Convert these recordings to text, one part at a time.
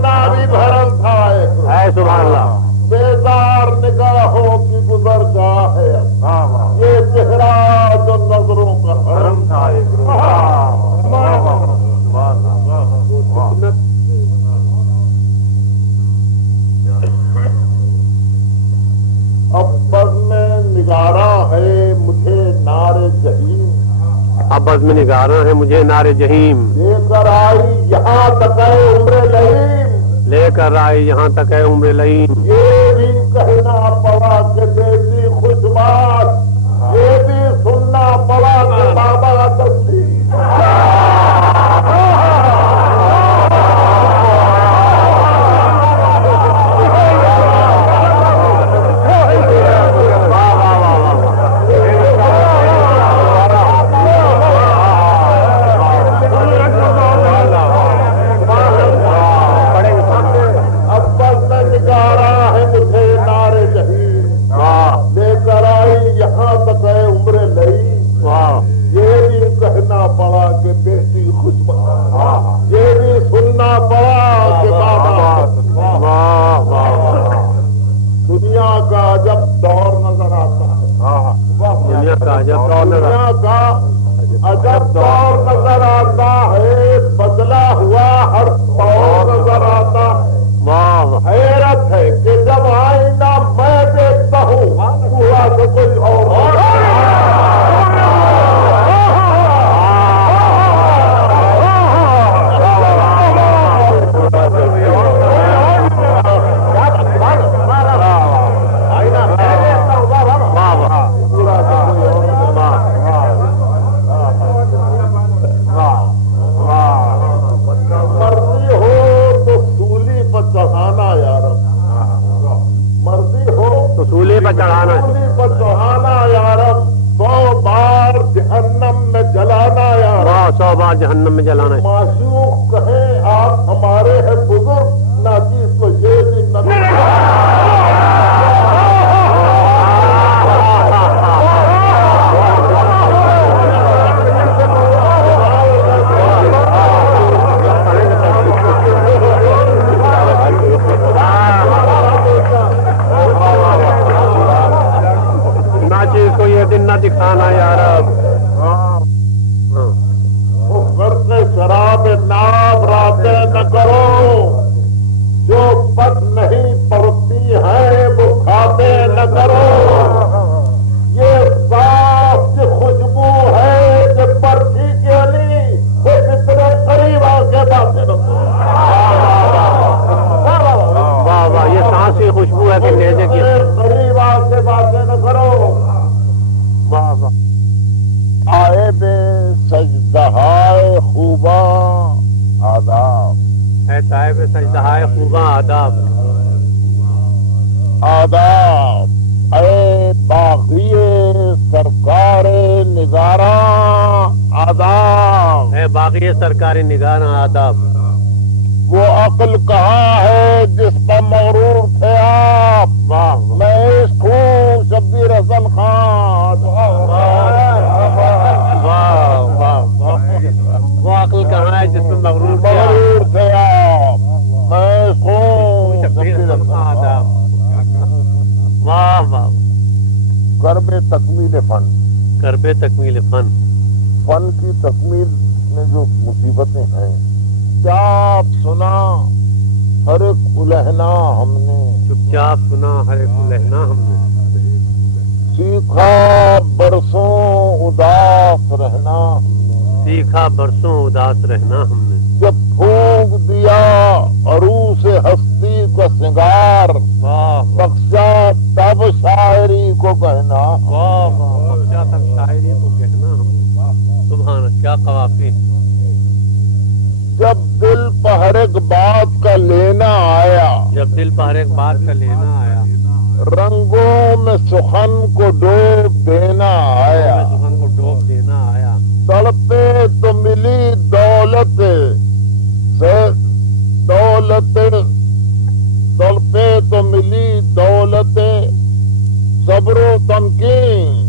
ناری بھرم تھا ہے سبحان اللہ بیدار نگاہوں کی گزر گاہ ہے یہ چہرہ جو نظروں کا حرم تھا اب بزم نگارا ہے مجھے نار جہیم اب بزم نگارا ہے مجھے نار جہیم لے کر آئی یہاں تک ہے عمر لئیم لے کر آئی یہاں تک ہے عمر لئیم یہ بھی کہنا پڑا کہ بیٹی خوش بات یہ بھی سننا پڑا کہ بابا تسلیم دنیا کا عجب دور نظر آتا ہے بدلا ہوا ہر دور نظر آتا حیرت ہے کہ جب آئینہ میں دیکھتا ہوں پورا تو کوئی اور چڑھانا یارب 100 بار جہنم میں جلانا یارب 100 بار جہنم میں جلانا معشوق کہیں آپ ہمارے ہیں بزرگ ناچیز کو یہ بھی دن نہ دکھانا یار غرق شراب ناب راتیں نہ کرو جو بد نہیں پڑتی ہیں وہ کھاتے نہ کرو یہ صاف کی خوشبو ہے کہ پرچی کے لیے وہ کتنے قریب آ کے باتیں نہ کرو واہ واہ یہ سانس کی خوشبو ہے کہ نیزے کی قریب آ کے باتیں نہ کرو آئے بے سجدہائے خوباں آداب اے صاحب سجدہائے خوباں آداب آداب اے باغی سرکار نگاراں آداب اے باغی سرکار نگاراں آداب وہ عقل کہاں ہے جس پر مغرور تھے آپ میں عشق ہوں شبیر حسن خان وہ عقل کہاں ہے جس میں مغرور تھے آپ میں عشق ہوں شبیر حسن خان واہ واہ کرب تکمیل فن کرب تکمیل فن فن کی تکمیل میں جو مصیبتیں ہیں چاپ سنا ہر ایک الہنا ہم نے چپ چاپ سنا ہر ایک الہنا ہم نے سیکھا برسوں اداس رہنا ہم نے سیکھا برسوں اداس رہنا ہم نے جب پھونک دیا عروس ہستی کا سنگار بخشا تب شاعری کو کہنا بخشا تب شاعری کو کہنا ہم سبحان کیا قوافی جب دل پر ہر ایک بات کا لینا آیا جب دل پر ہر ایک بات کا لینا آیا رنگوں میں سخن کو ڈوب دینا آیا سخن کو ڈوب دینا آیا تڑپے تو ملی دولت تڑپے تو ملی دولت صبر و تمکین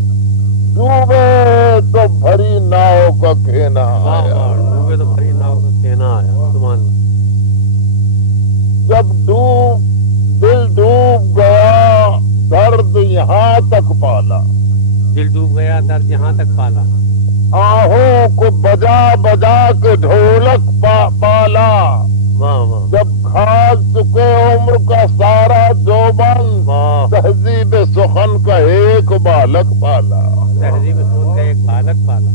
ڈوبے تو بھری ناؤ کا کھینا آیا ڈوبے تو بھری ناؤ کا کہنا آیا سبحان جب دل ڈوب گیا درد یہاں تک پالا، دل ڈوب گیا درد یہاں تک پالا، آہوں کو بجا بجا کے ڈھولک پالا، واہ واہ جب کھا چکے عمر کا سارا جوبن واہ، تہذیب سخن کا ایک بالک پالا، تہذیب سوچ کا ایک بالک پالا،